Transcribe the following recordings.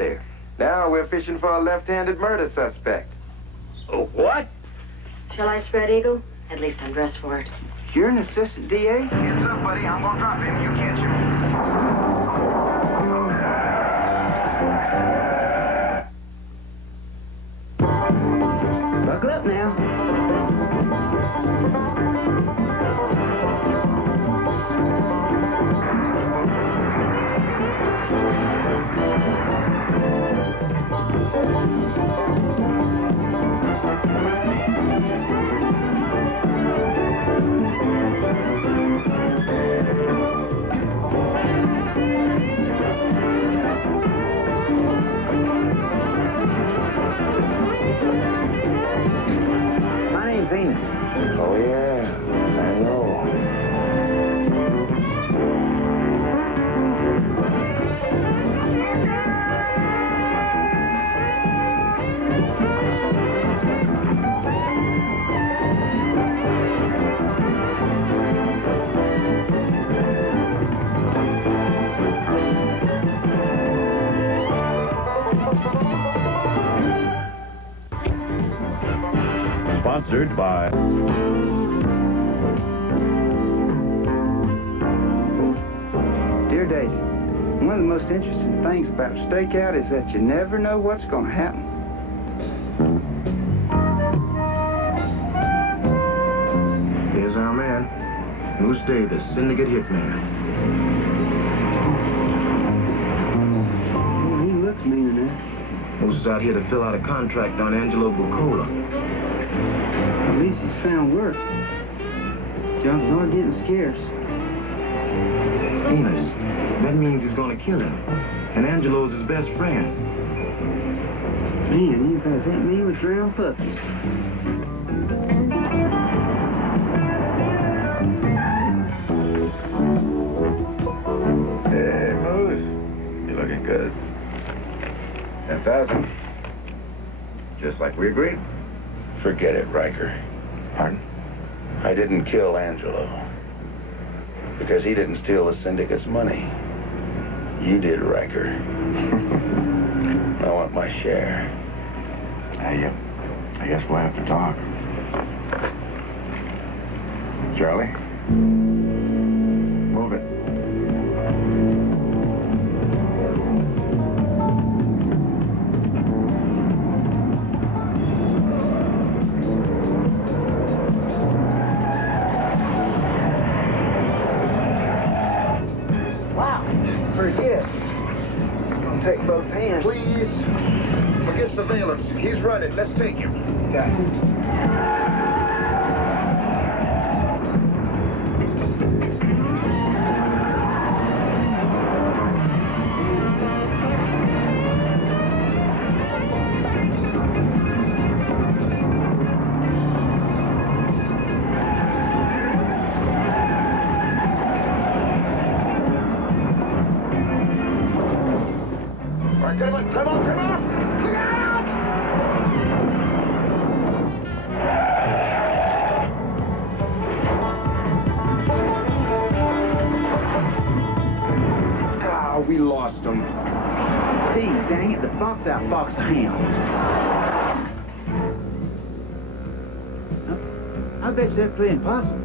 there. Now we're fishing for a left-handed murder suspect. Oh, what? Shall I spread eagle? At least I'm dressed for it. You're an assistant DA? Hands up, buddy. I'm gonna drop him. You can't shoot. Buckle up now. My name's Enos. Oh, yeah. I know. Sponsored by... Dear Daisy, one of the most interesting things about stakeout is that you never know what's going to happen. Here's our man. Moose Davis, syndicate hitman. Oh, he looks mean enough. Moose is out here to fill out a contract on Angelo Bucola. At least he's found work. Jobs are getting scarce. Enos, that means he's gonna kill him. And Angelo's his best friend. Man, anybody think me with drowned puppies? Hey, Moose. You're looking good. 10,000. Just like we agreed. Forget it, Riker. Pardon? I didn't kill Angelo. Because he didn't steal the syndicate's money. You did, Riker. I want my share. Hey, I guess we'll have to talk. Charlie? Move it. Forget. It's gonna take both hands. Please. Forget surveillance. He's running. Let's take him. Got it. Come on, come on, come on! Look out! Ah, we lost him. Gee, dang it, the fox outfoxed the hound. I bet they're playing possum.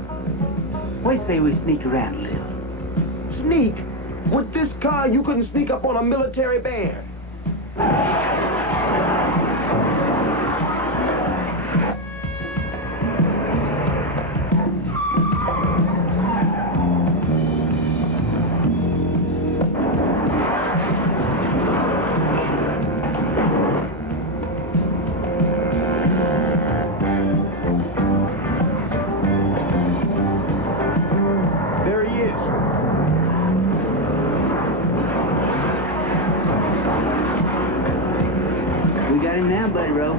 Why say we sneak around a little? Sneak? With this car, you couldn't sneak up on a military band. There he is. We got him now, Buddy Rowe.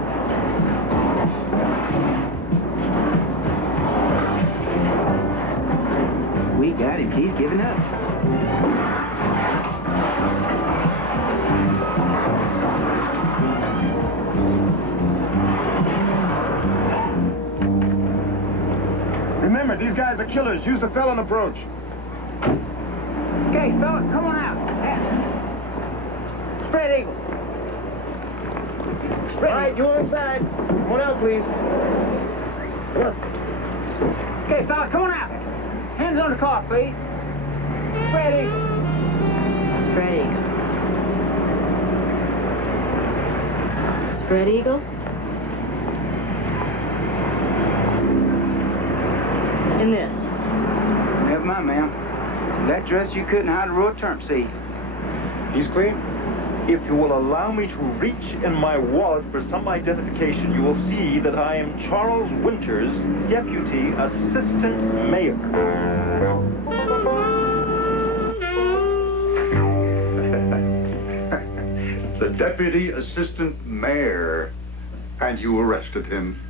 We got him. He's giving up. Remember, these guys are killers. Use the felon approach. Okay, fellas, come on out. Spread eagle. All right, you inside. Come on out, please. Okay, fella, come on out. Hands on the car, please. Spread eagle. Spread eagle. Spread eagle? And this. Never mind, ma'am. That dress you couldn't hide a raw turnip seed. He's clean? If you will allow me to reach in my wallet for some identification, you will see that I am Charles Winters, Deputy Assistant Mayor. The Deputy Assistant Mayor. And you arrested him.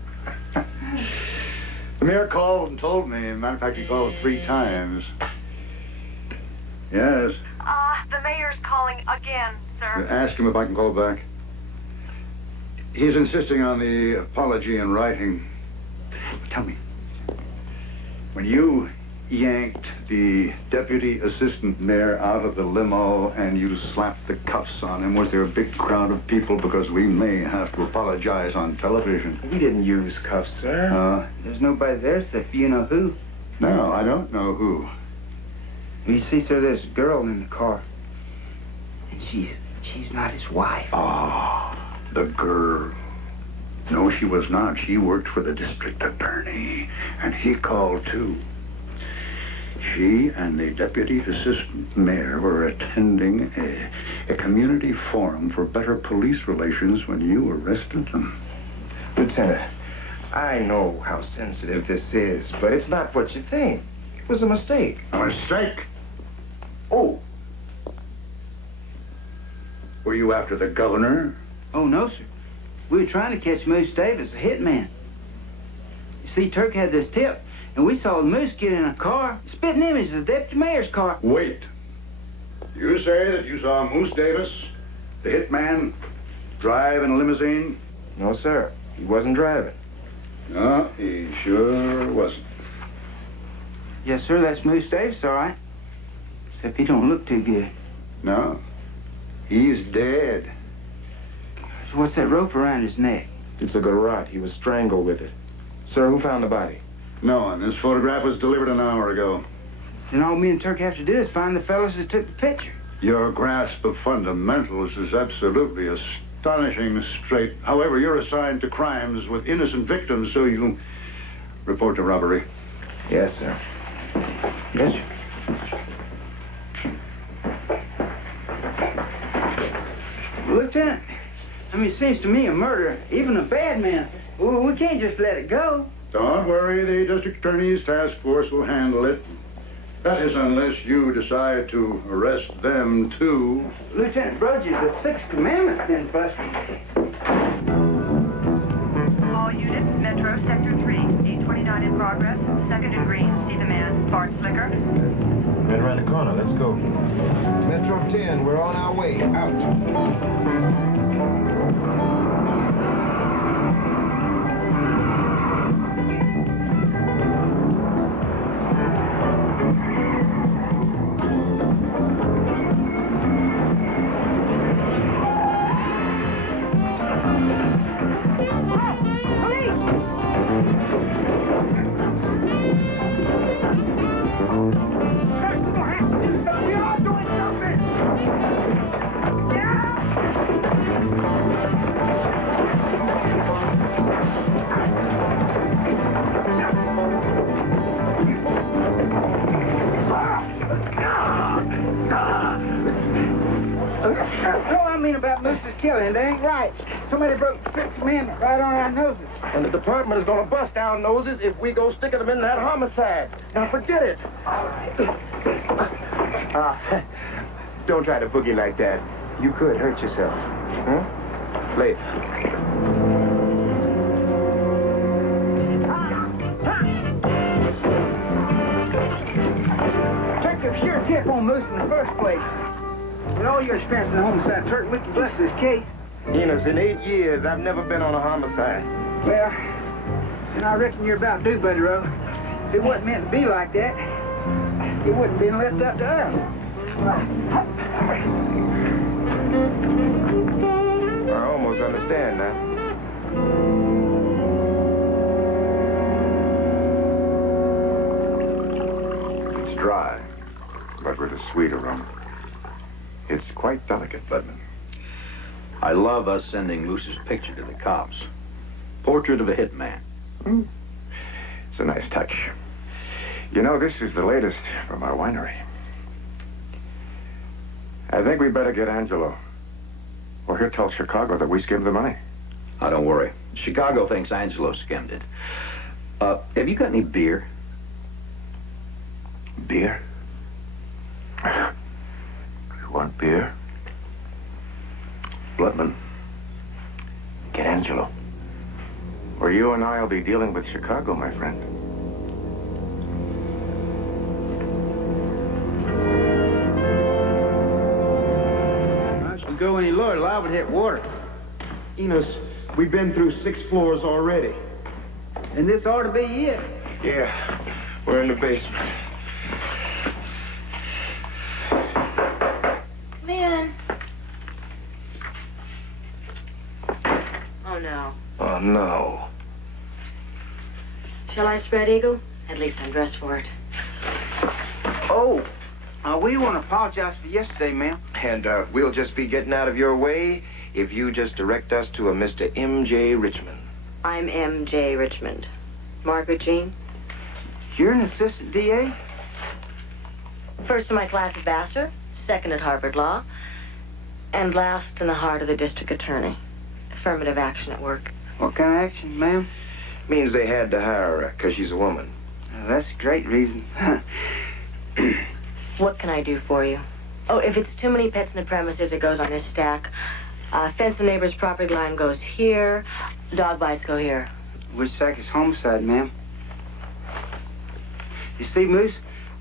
The mayor called and told me. Matter of fact, he called 3 times. Yes. The mayor's calling again, sir. Ask him if I can call back. He's insisting on the apology in writing. Tell me, when you yanked the deputy assistant mayor out of the limo and you slapped the cuffs on him, was there a big crowd of people? Because we may have to apologize on television. We didn't use cuffs, sir. There's nobody there except you know who. No, I don't know who. You see, sir, there's a girl in the car. And she's not his wife. Ah, the girl. No, she was not. She worked for the district attorney, and he called too. She and the deputy assistant mayor were attending a community forum for better police relations when you arrested them. Lieutenant, I know how sensitive this is, but it's not what you think. It was a mistake. A mistake? Oh. Were you after the governor? Oh, no, sir. We were trying to catch Moose Davis, a hitman. You see, Turk had this tip, and we saw Moose get in a car, spitting image of the deputy mayor's car. Wait. You say that you saw Moose Davis, the hitman, drive in a limousine? No, sir. He wasn't driving. No, he sure wasn't. Yes, sir, that's Moose Davis, all right. Except he don't look too good. No, he's dead. So what's that rope around his neck? It's a garrote. He was strangled with it. Sir, who found the body? No one. This photograph was delivered an hour ago. Then all me and Turk have to do is find the fellows that took the picture. Your grasp of fundamentals is absolutely astonishing straight. However, you're assigned to crimes with innocent victims, so you report to robbery. Yes, sir. Yes, sir. Lieutenant, I mean, it seems to me a murder, even a bad man, we can't just let it go. Don't worry, the district attorney's task force will handle it. That is, unless you decide to arrest them, too. Lieutenant Brudge, the Sixth Commandment's been busted. All units, Metro Sector 3, 829 in progress. Second and green, see the man. Bart Slicker. Right around the corner. Let's go. Metro 10, we're on our way. Out. Killing, they ain't right. Somebody broke the Sixth Commandment right on our noses. And the department is going to bust our noses if we go sticking them in that homicide. Now forget it. Don't try to boogie like that. You could hurt yourself. Later. Check the sheer tip on Moose in the first place. With all your experience in the homicide, Turk, we can bless this case. Enos, in 8 years, I've never been on a homicide. Well, and I reckon you're about due, Buddy Rowe. If it wasn't meant to be like that, it wouldn't have been left up to us. I almost understand now. suite a room. It's quite delicate, Budman. I love us sending Moose's picture to the cops. Portrait of a hitman. It's a nice touch. You know, this is the latest from our winery. I think we better get Angelo. Or he'll tell Chicago that we skimmed the money. Oh, don't worry. Chicago thinks Angelo skimmed it. Have you got any beer? Beer? You want beer? Bloodman, get Angelo. Or you and I will be dealing with Chicago, my friend. I should go any lower, liable to hit water. Enos, we've been through 6 floors already. And this ought to be it. Yeah, we're in the basement. Come in. Oh, no. Oh, no. Shall I spread eagle? At least I'm dressed for it. Oh, we want to apologize for yesterday, ma'am. And we'll just be getting out of your way if you just direct us to a Mr. M.J. Richmond. I'm M.J. Richmond. Margaret Jean. You're an assistant DA? First in my class at Vassar, second at Harvard Law, and last in the heart of the district attorney. Affirmative action at work. What kind of action, ma'am? Means they had to hire her because she's a woman. That's a great reason. What can I do for you? Oh, if it's too many pets in the premises, it goes on this stack. Fence the neighbor's property line goes here. Dog bites go here. Which sack is homicide, ma'am? You see, Moose,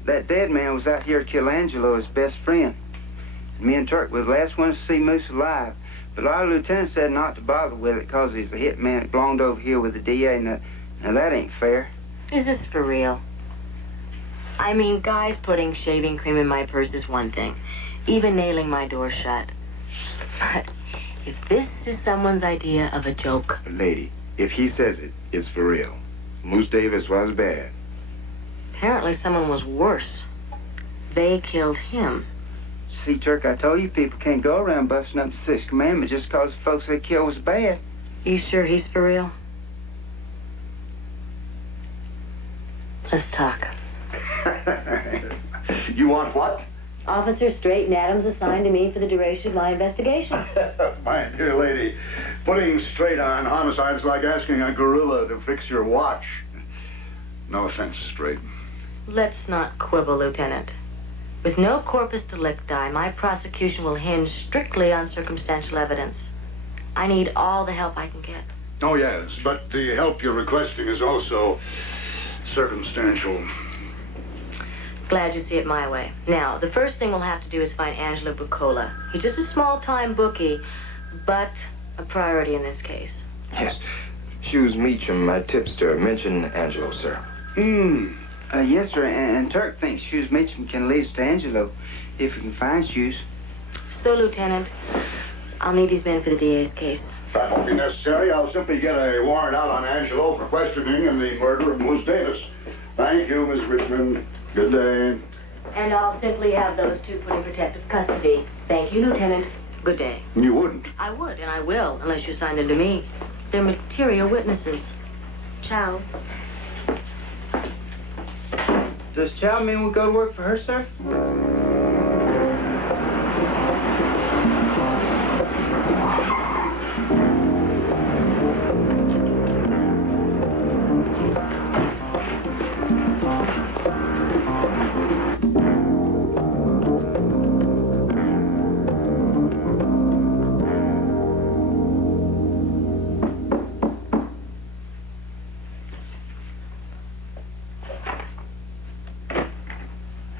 that dead man was out here to kill Angelo, his best friend. Me and Turk were the last ones to see Moose alive. But our lieutenant said not to bother with it because he's a hit man that belonged over here with the DA. Now that ain't fair. Is this for real? I mean, guys putting shaving cream in my purse is one thing. Even nailing my door shut. But if this is someone's idea of a joke... Lady, if he says it, it's for real. Moose Davis was bad. Apparently someone was worse. They killed him. See, Turk, I told you people can't go around busting up the Sixth Commandment just because the folks they killed was bad. You sure he's for real? Let's talk. You want what? Officer Straight and Adams assigned to me for the duration of my investigation. My dear lady, putting straight on homicide is like asking a gorilla to fix your watch. No offense, Straight. Let's not quibble, Lieutenant. With no corpus delicti, my prosecution will hinge strictly on circumstantial evidence. I need all the help I can get. Oh, yes, but the help you're requesting is also circumstantial. Glad you see it my way. Now, the first thing we'll have to do is find Angelo Bucola. He's just a small-time bookie, but a priority in this case. Yes. Shoes Meacham, my tipster, mentioned Angelo, sir. Yes, sir, and Turk thinks Shoes Meacham can lead us to Angelo if we can find Shoes. So, Lieutenant, I'll need these men for the DA's case. That won't be necessary. I'll simply get a warrant out on Angelo for questioning in the murder of Moose Davis. Thank you, Miss Richmond. Good day. And I'll simply have those two put in protective custody. Thank you, Lieutenant. Good day. You wouldn't. I would, and I will, unless you sign them to me. They're material witnesses. Ciao. Does Chow mean we'll go to work for her, sir?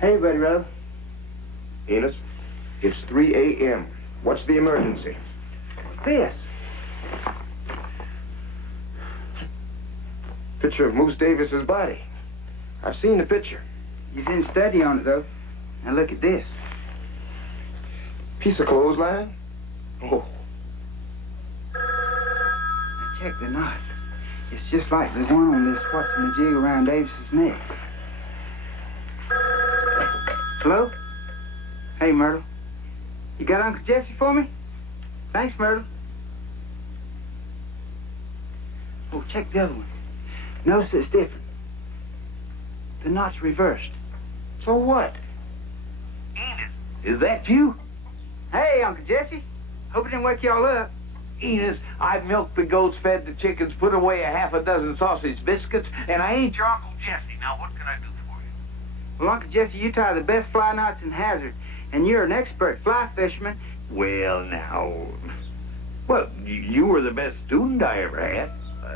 Hey, Buddy Rob. Enos, it's 3 a.m. What's the emergency? This. Picture of Moose Davis's body. I've seen the picture. You didn't study on it, though. Now look at this. Piece of clothesline? Oh. Now check the knot. It's just like the one on this what's in the jig around Davis's neck. Hello? Hey, Myrtle. You got Uncle Jesse for me? Thanks, Myrtle. Oh, check the other one. Notice it's different. The knot's reversed. So what? Enos, is that you? Hey, Uncle Jesse. Hope it didn't wake y'all up. Enos, I've milked the goats, fed the chickens, put away a half a dozen sausage biscuits, and I ain't your Uncle Jesse. Now, what can I do for you? Well, Uncle Jesse, you tie the best fly knots in Hazard, and you're an expert fly fisherman. Well, now... Well, you were the best student I ever had.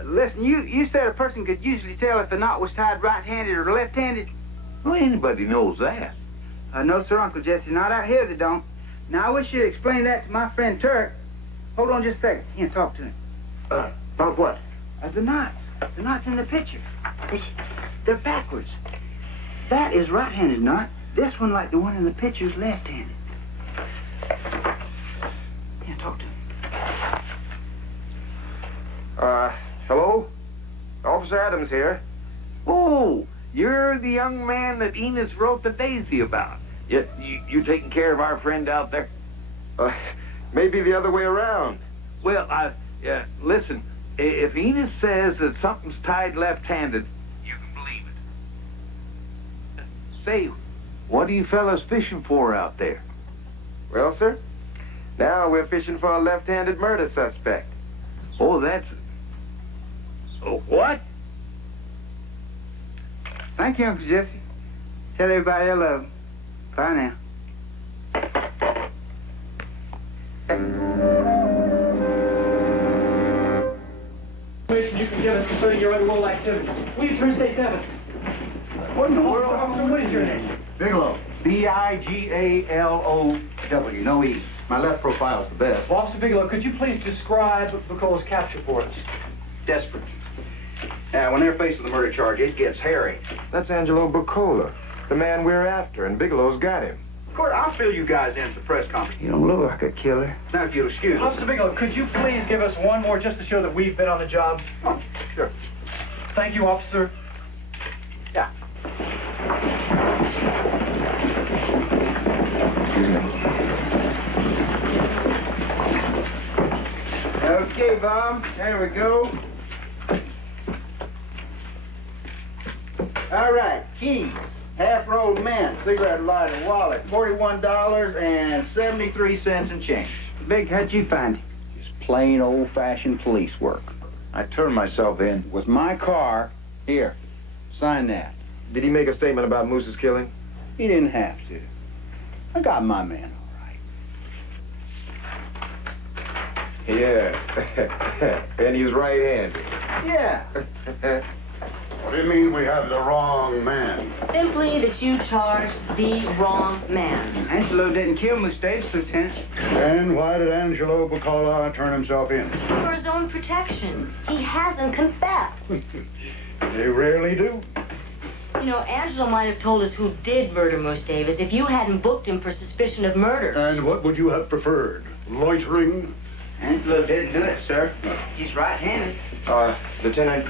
Listen, you said a person could usually tell if the knot was tied right-handed or left-handed. Well, anybody knows that. No, sir, Uncle Jesse. Not out here, they don't. Now, I wish you'd explain that to my friend Turk. Hold on just a second. Can't talk to him. About what? The knots. The knots in the picture. They're backwards. That is right-handed knot. This one, like the one in the picture, is left-handed. Can't talk to him. Hello? Officer Adams here. Oh, you're the young man that Enos wrote the Daisy about. You taking care of our friend out there? Maybe the other way around. Well, listen, if Enos says that something's tied left-handed, you can believe it. Say, what are you fellas fishing for out there? Well, sir, now we're fishing for a left-handed murder suspect. Oh, that's... Oh, what? Thank you, Uncle Jesse. Tell everybody I love them. Bye now. You can give us concerning your underworld activities. Will you turn state evidence? What in the world? Officer, what is your name? Bigelow. B-I-G-A-L-O-W. No E. My left profile's the best. Well, Officer Bigelow, could you please describe Bacola's capture for us? Desperate. Now, when they're faced with a murder charge, it gets hairy. That's Angelo Bacola, the man we're after, and Bigelow's got him. Of course, I'll fill you guys in for the press conference. You don't look like a killer. Now, if you'll excuse us. Officer Bigelow, could you please give us one more just to show that we've been on the job? Oh, sure. Thank you, officer. Yeah. Okay, Bob. There we go. All right, keys. Half-rolled mint, cigarette lighter, wallet, $41.73 and change. Big, how'd you find him? Just plain old-fashioned police work. I turned myself in with my car. Here, sign that. Did he make a statement about Moose's killing? He didn't have to. I got my man all right. Yeah. And he's right-handed. Yeah. What do you mean we have the wrong man? Simply that you charged the wrong man. Angelo didn't kill Moose Davis, Lieutenant. And why did Angelo Bacola turn himself in? For his own protection. He hasn't confessed. They rarely do. You know, Angelo might have told us who did murder Moose Davis if you hadn't booked him for suspicion of murder. And what would you have preferred? Loitering? Angelo didn't do it, sir. He's right-handed. Lieutenant,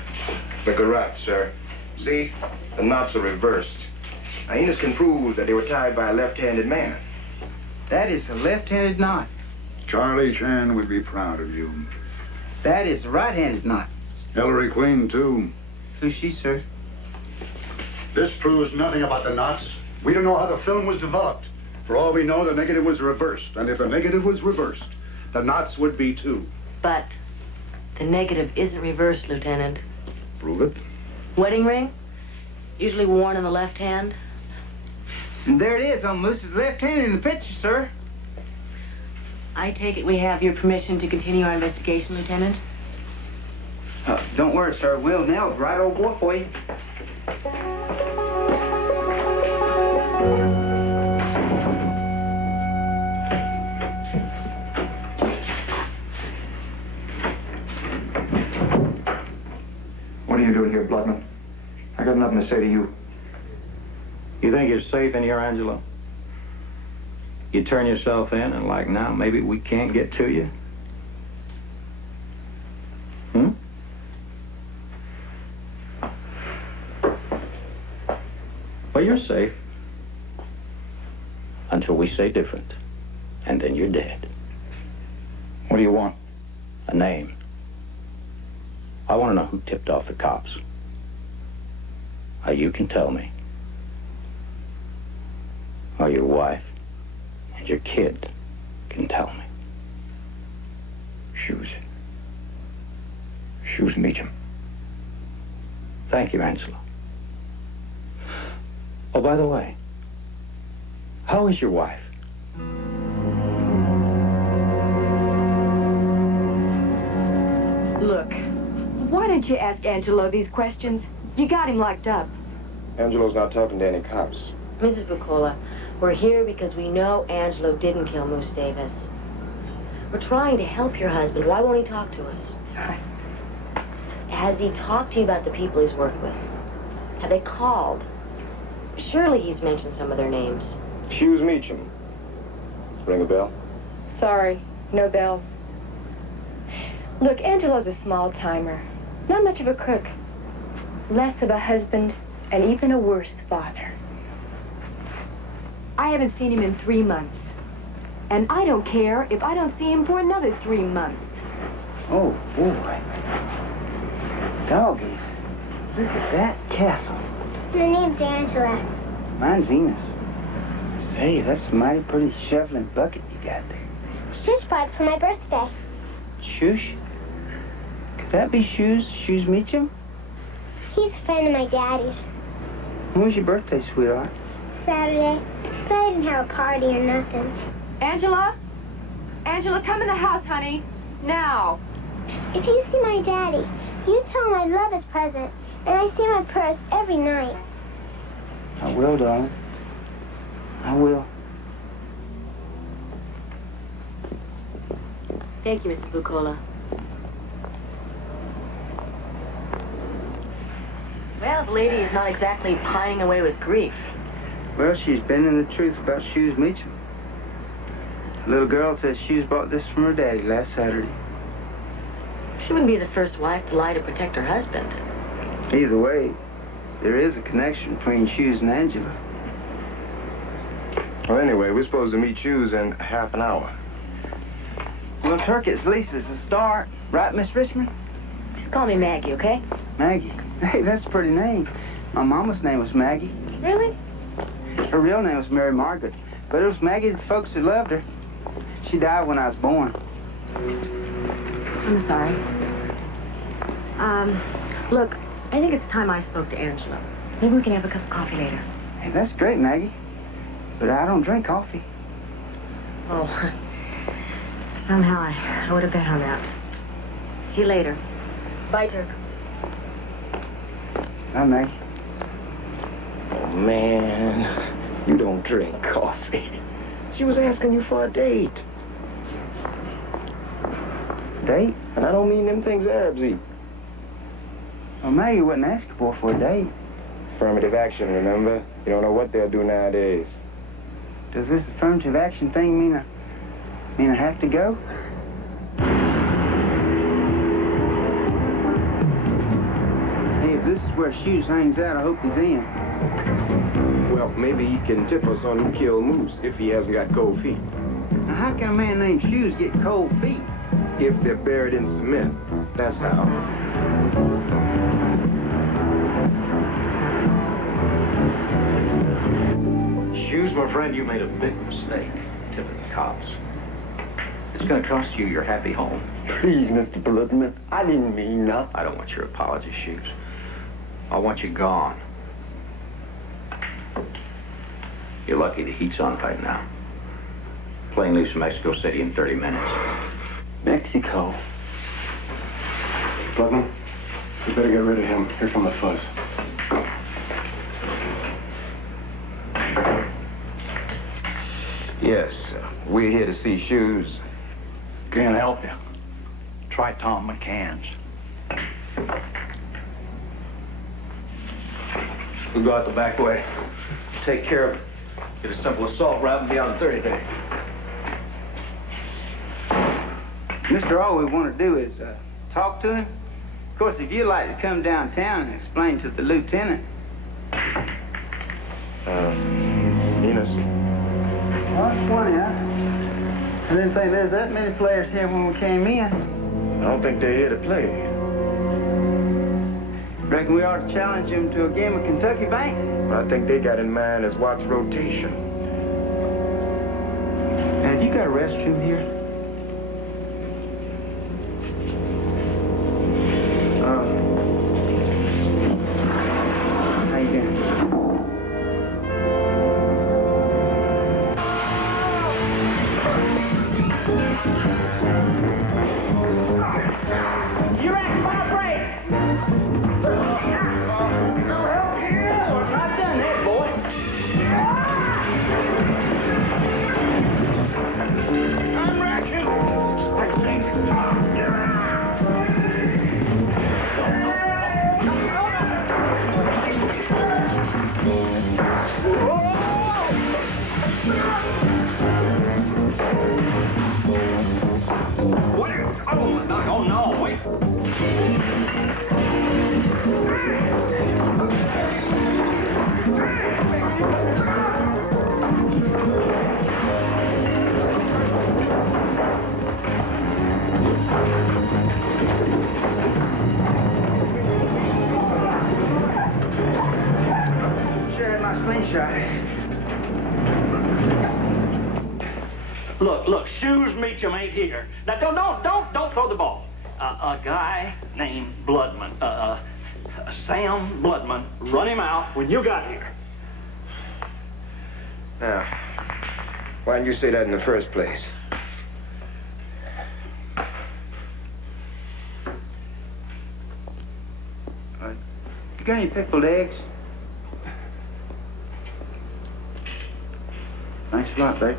the garage, sir. See, the knots are reversed. Now, Enos can prove that they were tied by a left-handed man. That is a left-handed knot. Charlie Chan would be proud of you. That is a right-handed knot. Ellery Queen, too. Who's she, sir? This proves nothing about the knots. We don't know how the film was developed. For all we know, the negative was reversed. And if the negative was reversed, the knots would be too. But the negative isn't reversed, Lieutenant. Prove it. Wedding ring? Usually worn in the left hand. And there it is on Moose's left hand in the picture, sir. I take it we have your permission to continue our investigation, Lieutenant? Don't worry, sir. We'll nail the right old boy for you. What are you doing here, Bloodman? I got nothing to say to you. You think you're safe in here, Angelo? You turn yourself in, and like now, maybe we can't get to you? Well, you're safe. until we say different. And then you're dead. What do you want? A name. I want to know who tipped off the cops. You can tell me. Or your wife and your kid can tell me. Shoes Meacham. Thank you, Angelo. Oh, by the way, how is your wife? Look, why don't you ask Angelo these questions? You got him locked up. Angelo's not talking to any cops. Mrs. Bucola, we're here because we know Angelo didn't kill Moose Davis. We're trying to help your husband. Why won't he talk to us? Has he talked to you about the people he's worked with? Have they called? Surely he's mentioned some of their names. Shoes Meacham. Ring a bell? Sorry, no bells. Look, Angelo's a small-timer. Not much of a crook. Less of a husband, and even a worse father. I haven't seen him in 3 months. And I don't care if I don't see him for another 3 months. Oh, boy. Doggies. Look at that castle. My name's Angela. Mine's Enos. Say, that's a mighty pretty shoveling bucket you got there. Shush bought it for my birthday. Shush? Could that be Shoes Meacham? He's a friend of my daddy's. When was your birthday, sweetheart? Saturday. But I didn't have a party or nothing. Angela? Angela, come in the house, honey. Now. If you see my daddy, you tell him I love his present, and I see my purse every night. I will, darling. I will. Thank you, Mrs. Bucola. Well, the lady is not exactly pining away with grief. Well, she's bending the truth about Shoes Meacham. The little girl says Shoes bought this from her daddy last Saturday. She wouldn't be the first wife to lie to protect her husband. Either way, there is a connection between Shoes and Angela. Well, anyway, we're supposed to meet Shoes in half an hour. Well, Turket's Lisa's the star. Right, Miss Richmond? Just call me Maggie, okay? Maggie. Hey, that's a pretty name. My mama's name was Maggie. Really? Her real name was Mary Margaret. But it was Maggie, the folks who loved her. She died when I was born. I'm sorry. Look, I think it's time I spoke to Angela. Maybe we can have a cup of coffee later. Hey, that's great, Maggie. But I don't drink coffee. Oh, somehow I would have bet on that. See you later. Bye, Turk. Bye, Maggie. Oh, man, you don't drink coffee. She was asking you for a date. Date? And I don't mean them things Arabs eat. Well, Maggie wouldn't ask a boy for a date. Affirmative action, remember? You don't know what they'll do nowadays. Does this affirmative action thing mean I have to go? Hey, if this is where Shoes hangs out, I hope he's in. Well, maybe he can tip us on who killed Moose if he hasn't got cold feet. Now, how can a man named Shoes get cold feet? If they're buried in cement, that's how. Shoes, my friend, you made a big mistake tipping the cops. It's going to cost you your happy home. Please, Mr. Blitman, I didn't mean nothing. I don't want your apology, Shoes. I want you gone. You're lucky the heat's on right now. Plane leaves from Mexico City in 30 minutes. Mexico. Blitman, we better get rid of him. Here come the fuzz. Yes, we're here to see Shoes. Can't help you. Try Tom McCann's. We'll go out the back way. Take care of it. Get a simple assault rap and be on 30 day. Mister, all we want to do is talk to him. Of course, if you'd like to come downtown and explain to the lieutenant. Enos, Well, it's funny, huh? I didn't think there's that many players here when we came in. I don't think they're here to play. Reckon we ought to challenge them to a game of Kentucky Bank? What I think they got in mind is watch rotation. Have you got a restroom here? How you doing? You're acting my brakes! No help here! Not done that, boy. I'm wrecking! I think. What? Oh, it's not. Oh, no, wait. Sharing my slingshot. Look, Shoes Meacham ain't here. Now, don't throw the ball. A guy named Bloodman, Sam Bloodman, run him out when you got here. Now, why didn't you say that in the first place? You got any pickled eggs? Thanks a lot, babe.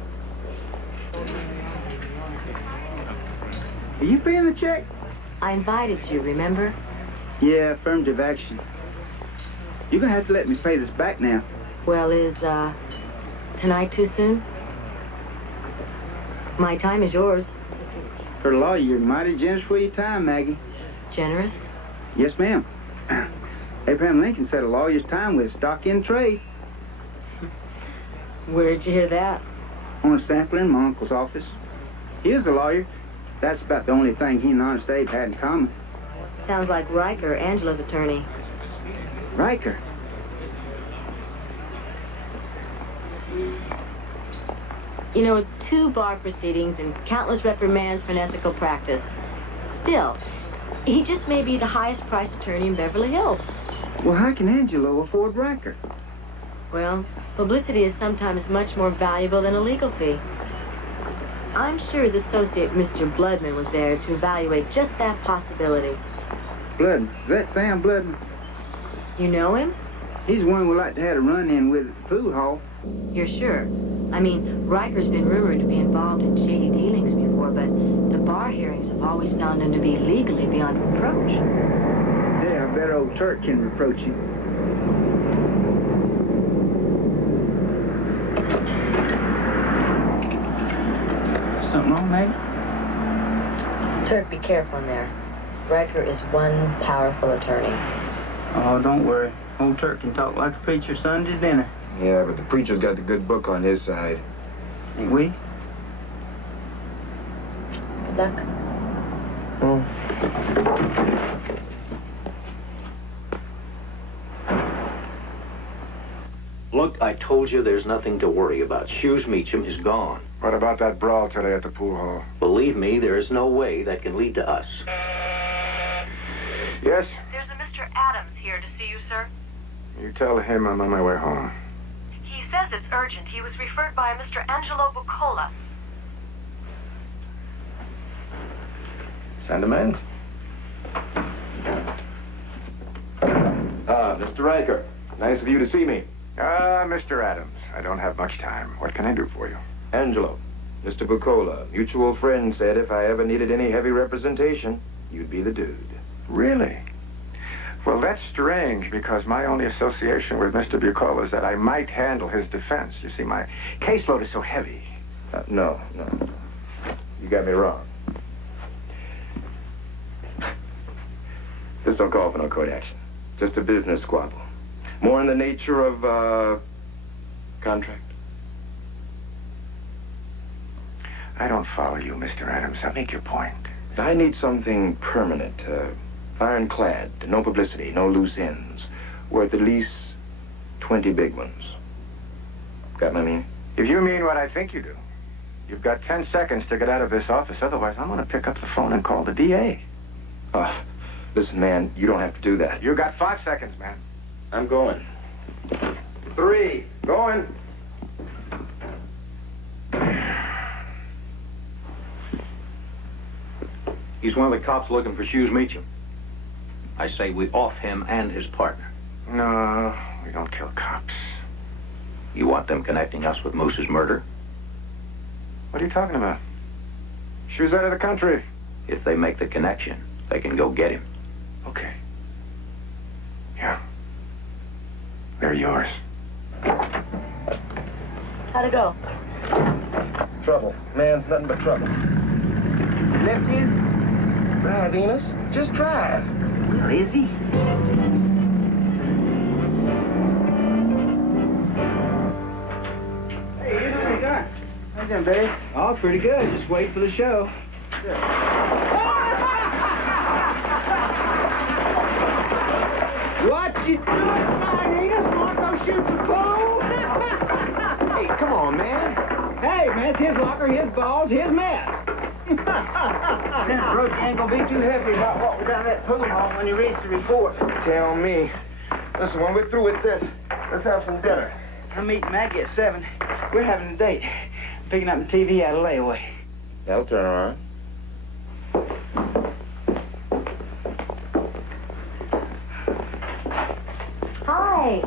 Are you paying the check? I invited you, remember? Yeah, affirmative action. You're gonna have to let me pay this back now. Well, is, tonight too soon? My time is yours. For the law, you're mighty generous with your time, Maggie. Generous? Yes, ma'am. Abraham Lincoln said a lawyer's time was stock in trade. Where'd you hear that? On a sampler in my uncle's office. He is a lawyer. That's about the only thing he and Honest Abe had in common. Sounds like Riker, Angela's attorney. Riker? You know, 2 bar proceedings and countless reprimands for unethical practice. Still, he just may be the highest priced attorney in Beverly Hills. Well, how can Angelo afford Riker? Well, publicity is sometimes much more valuable than a legal fee. I'm sure his associate, Mr. Bloodman, was there to evaluate just that possibility. Bloodman? Is that Sam Bloodman? You know him? He's one we like to have a run-in with at the pool hall. You're sure? I mean, Riker's been rumored to be involved in shady dealings before, but the bar hearings have always found him to be legally beyond reproach. Yeah, I bet old Turk can reproach him. Something wrong, Maggie? Turk, be careful in there. Riker is one powerful attorney. Oh, don't worry. Old Turk can talk like a preacher Sunday dinner. Yeah, but the preacher's got the good book on his side. Ain't we? Good luck. Look, I told you there's nothing to worry about. Shoes Meacham is gone. What about that brawl today at the pool hall? Believe me, there is no way that can lead to us. Yes? There's a Mr. Adams here to see you, sir. You tell him I'm on my way home. He says it's urgent. He was referred by a Mr. Angelo Bucola. Send him in. Mr. Riker. Nice of you to see me. Mr. Adams, I don't have much time. What can I do for you? Angelo, Mr. Bucola, mutual friend, said if I ever needed any heavy representation, you'd be the dude. Really? Well, that's strange, because my only association with Mr. Bucola is that I might handle his defense. You see, my caseload is so heavy. No. You got me wrong. This don't call for no court action. Just a business squabble. More in the nature of, contract. I don't follow you, Mr. Adams. Now make your point. I need something permanent, ironclad, no publicity, no loose ends, worth at least 20 big ones. Got my meaning? If you mean what I think you do, you've got 10 seconds to get out of this office. Otherwise, I'm going to pick up the phone and call the DA. Listen, man, you don't have to do that. You got 5 seconds, man. I'm going. 3, going. He's one of the cops looking for Shoes Meacham. I say we off him and his partner. No, we don't kill cops. You want them connecting us with Moose's murder? What are you talking about? Shoes out of the country. If they make the connection, they can go get him. Okay. Yeah. They're yours. How'd it go? Trouble. Man, nothing but trouble. Left hand? Drive, Enos. Just drive. Well, is he? Hey, here's what you got. How you doing, babe? Oh, pretty good. Just wait for the show. What you doing tonight, Enos? Want to go shoot some pool? Hey, come on, man. Hey, man, it's his locker, his balls, his mess. Since Brooke ain't gonna be too happy about what we done at that pool hall when he reads the report. Tell me. Listen, when we're through with this, let's have some dinner. I'm meeting Maggie at 7. We're having a date. Picking up the TV out of layaway. That'll turn around. Hi.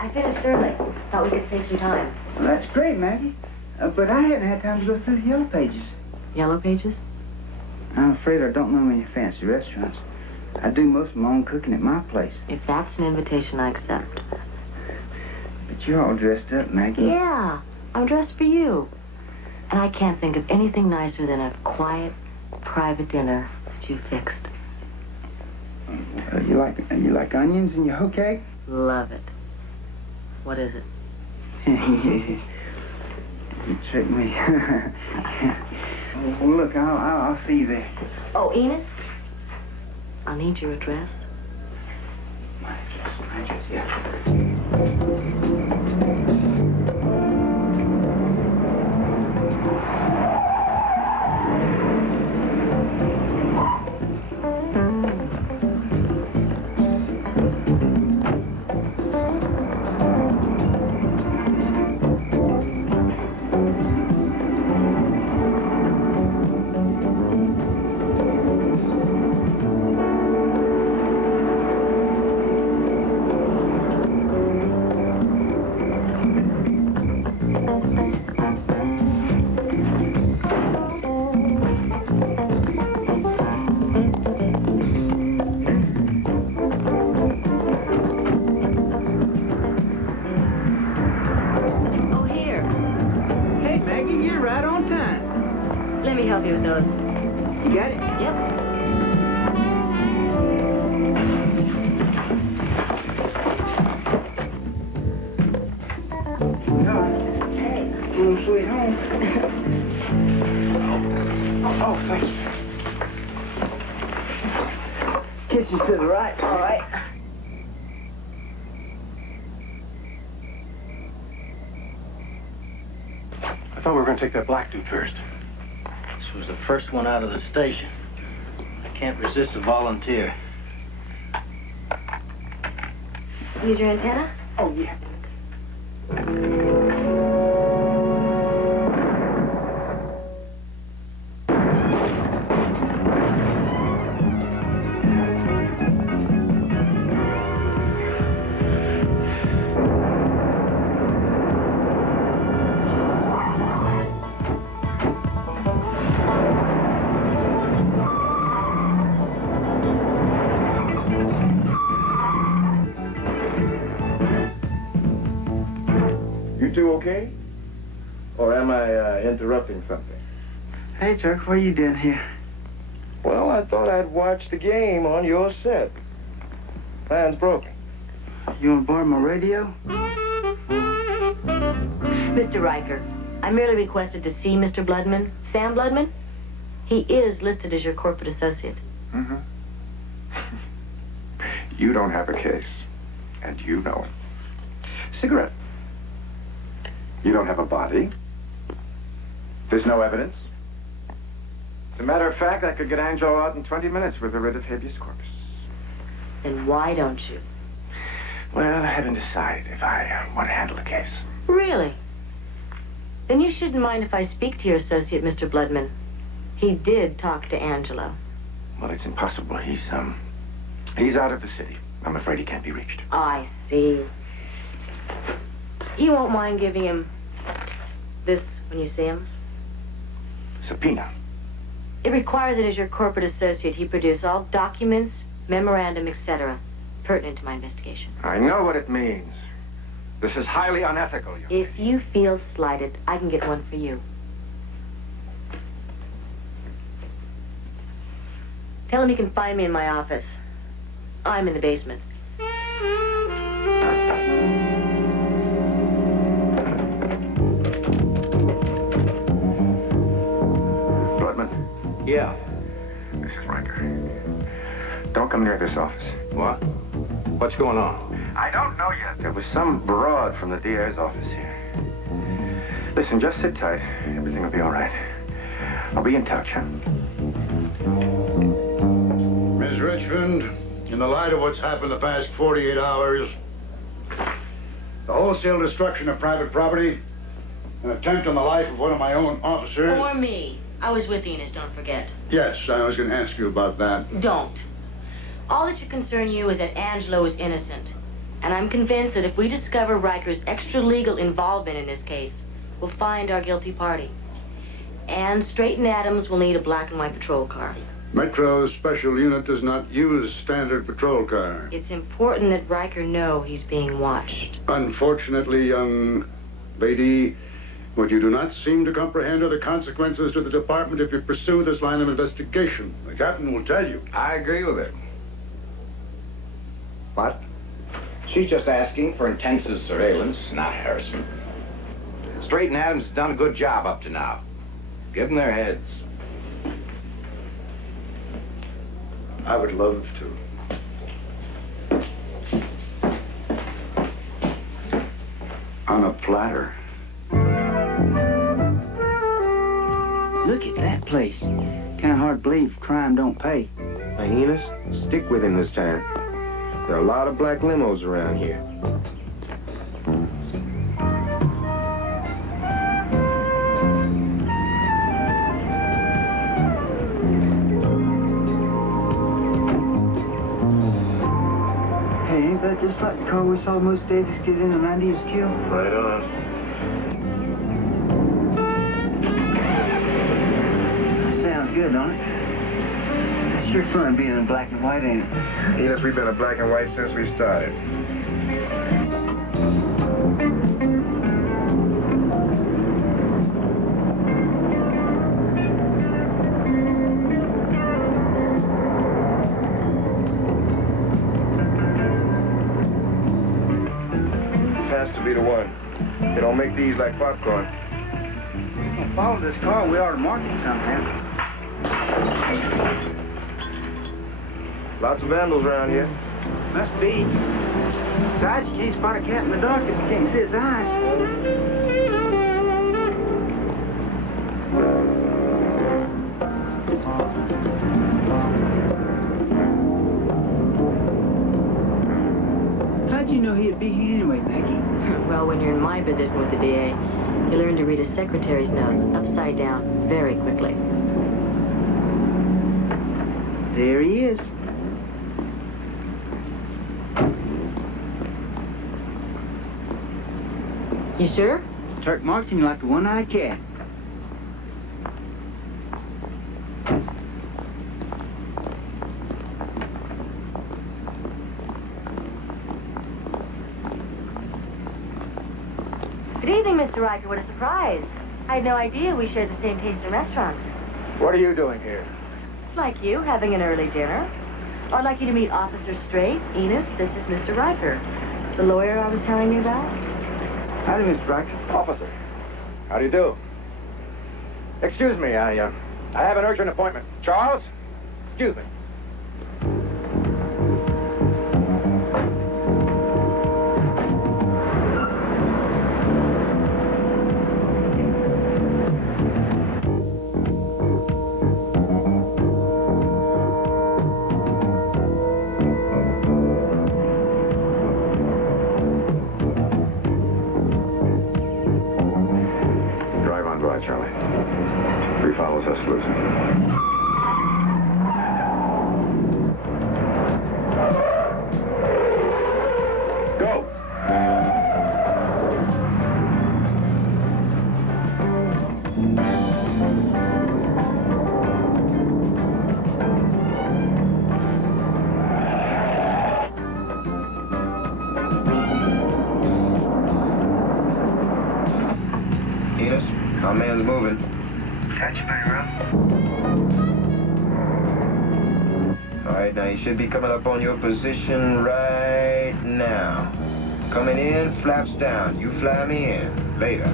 I finished early. Thought we could save some time. Well, that's great, Maggie. But I haven't had time to go through the yellow pages. Yellow pages? I'm afraid I don't know any fancy restaurants. I do most of my own cooking at my place. If that's an invitation, I accept. But you're all dressed up, Maggie. Yeah, I'm dressed for you. And I can't think of anything nicer than a quiet, private dinner that you fixed. You like onions in your hoe cake? Love it. What is it? You tricked me. Well, look, I'll see you there. Oh, Enos? I'll need your address. My address, yeah. Let me help you with those. You got it? Yep. Hey. Little sweet home. Oh, thank you. Kitchen's to the right. All right. I thought we were going to take that black dude first. This was the first one out of the station. I can't resist a volunteer. Use your antenna? Oh, yeah. You two okay? Or am I interrupting something? Hey, Turk, what are you doing here? Well, I thought I'd watch the game on your set. Plan's broken. You want to borrow my radio? Mr. Riker, I merely requested to see Mr. Bloodman. Sam Bloodman? He is listed as your corporate associate. Mm-hmm. You don't have a case, and you know it. Cigarette. You don't have a body. There's no evidence. As a matter of fact, I could get Angelo out in 20 minutes with a writ of habeas corpus. Then why don't you? Well, I haven't decided if I want to handle the case. Really? Then you shouldn't mind if I speak to your associate, Mr. Bloodman. He did talk to Angelo. Well, it's impossible. He's out of the city. I'm afraid he can't be reached. I see. You won't mind giving him this when you see him? Subpoena. It requires that as your corporate associate, he produce all documents, memorandum, etc., pertinent to my investigation. I know what it means. This is highly unethical. If you feel slighted, I can get one for you. Tell him he can find me in my office. I'm in the basement. Bloodman. Yeah. This is Riker. Don't come near this office. What? What's going on? I don't know yet. There was some broad from the DA's office here. Listen, just sit tight. Everything will be all right. I'll be in touch, huh? Miss Richmond, in the light of what's happened the past 48 hours, the wholesale destruction of private property, an attempt on the life of one of my own officers... Or me. I was with Enos, don't forget. Yes, I was going to ask you about that. Don't. All that should concern you is that Angelo is innocent. And I'm convinced that if we discover Riker's extra-legal involvement in this case, we'll find our guilty party. And Straight Adams will need a black and white patrol car. Metro's special unit does not use standard patrol car. It's important that Riker know he's being watched. Unfortunately, young lady, what you do not seem to comprehend are the consequences to the department if you pursue this line of investigation. The captain will tell you. I agree with her. What? She's just asking for intensive surveillance, not harassment. Straight and Adams has done a good job up to now. Give them their heads. I would love to. On a platter. Look at that place. Kind of hard to believe crime don't pay. Hey, Enos, stick with him this time. There are a lot of black limos around here. Hey, ain't that just like the car we saw Moose Davis get in and Andy was killed? Right on. That sounds good, don't it? It's sure fun being in black and white, ain't it? Enos, we've been in black and white since we started. Has to be the one. They don't make these like popcorn. We can follow this car. We ought to mark it somehow. Lots of vandals around here. Must be. Besides, you can't spot a cat in the dark if you can't see his eyes. How'd you know he'd be here anyway, Becky? Well, when you're in my position with the DA, you learn to read a secretary's notes upside down very quickly. There he is. You sure? Turk marked him like a one-eyed cat. Good evening, Mr. Riker. What a surprise. I had no idea we shared the same taste in restaurants. What are you doing here? Like you, having an early dinner. I'd like you to meet Officer Straight. Enos, this is Mr. Riker, the lawyer I was telling you about. Howdy, Mr. Riker. Officer. How do you do? Excuse me, I have an urgent appointment. Charles? Excuse me. Drive on by, Charlie. If he follows us, lose him. Enos, our man's moving. Catch you, Mayor. All right, now you should be coming up on your position right now. Coming in, flaps down. You fly me in. Later.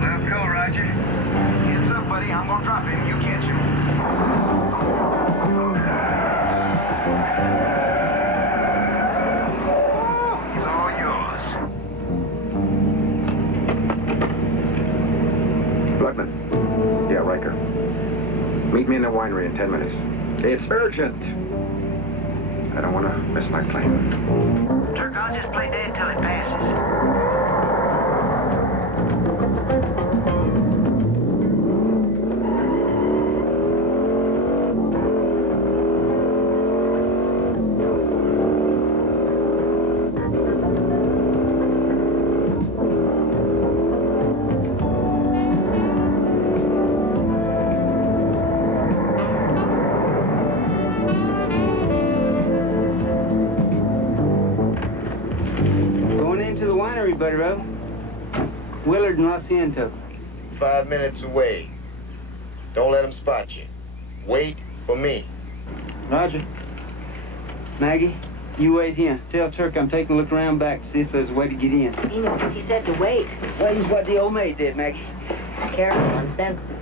Let's go, Roger. Hands up, buddy. I'm gonna drop him. You catch him. He's all yours. Bloodman. Yeah, Riker. Meet me in the winery in 10 minutes. It's urgent. I don't want to miss my plane. Turk, I'll just play dead till it passes. Going into the winery, Buddy Rowe. Willard and Los Santos. 5 minutes away. Don't let him spot you. Wait for me. Roger. Maggie, you wait here. Tell Turk I'm taking a look around back to see if there's a way to get in. Enos, he said to wait. Well, he's what the old maid did, Maggie. Careful, I'm sensitive.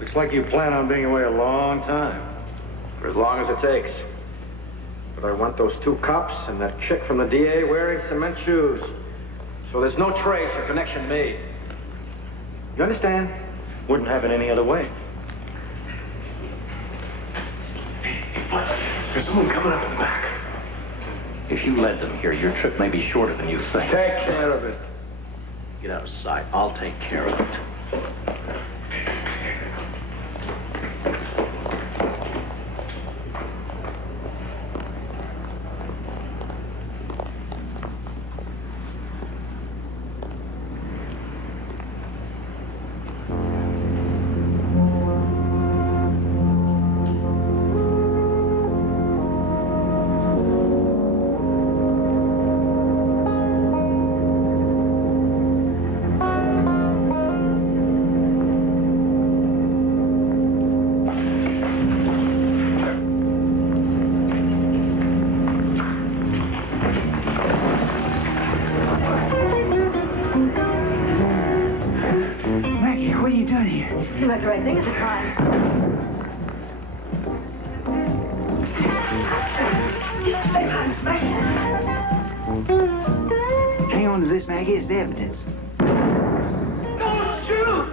Looks like you plan on being away a long time. For as long as it takes. But I want those 2 cops and that chick from the DA wearing cement shoes. So there's no trace or connection made. You understand? Wouldn't have it any other way. There's someone coming up in the back. If you led them here, your trip may be shorter than you think. Take care of it. Get out of sight. I'll take care of it. Maggie, what are you doing here? Seemed like the right thing at the time. Hang on to this, Maggie. It's evidence. Don't shoot!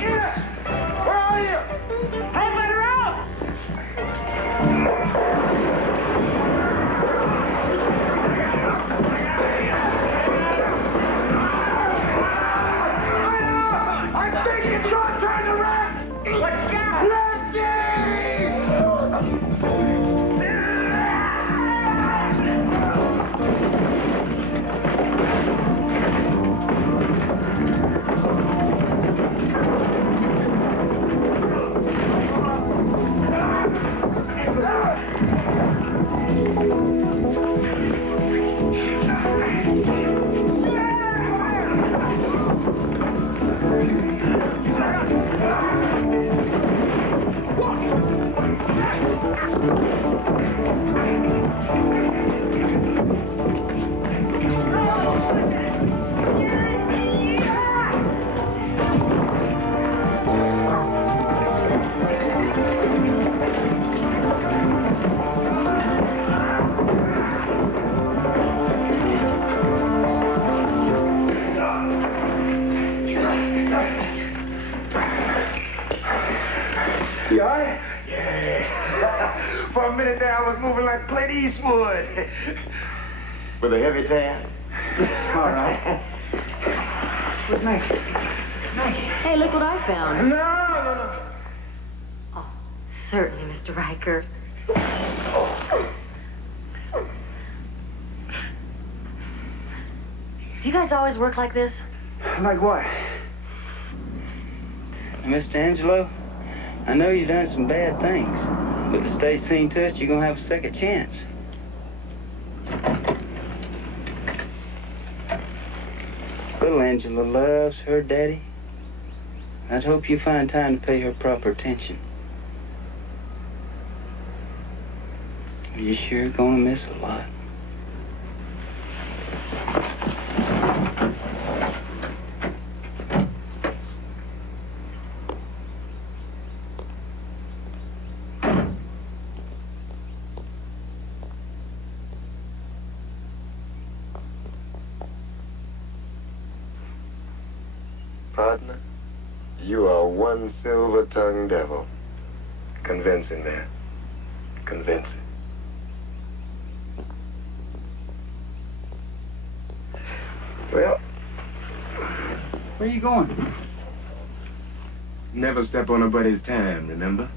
Yes! Where are you? Hey, let her out! I'm thinking it's your turn to run! Let's go! Lefty! You all right? Yeah. For a minute there, I was moving like Clint Eastwood. With a heavy tan? All right. Where's Maggie? Maggie. Hey, look what I found. No. Oh, certainly, Mr. Riker. Do you guys always work like this? Like what? Mr. Angelo, I know you've done some bad things, but the state seen to it, you're gonna have a second chance. Little Angela loves her daddy. I'd hope you find time to pay her proper attention. You're sure gonna miss a lot. Partner, you are one silver-tongued devil. Convincing, man. Convincing. Well, Where you going? never step on nobody's time, remember?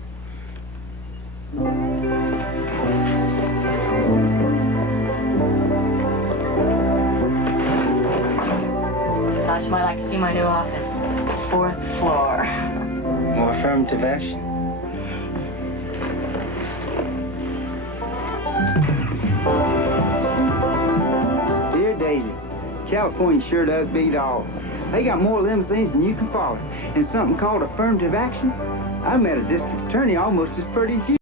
Thought you might like to see my new office. 4th floor. More affirmative action. Dear Daisy, California sure does beat all. They got more limousines than you can follow. And something called affirmative action? I met a district attorney almost as pretty as you.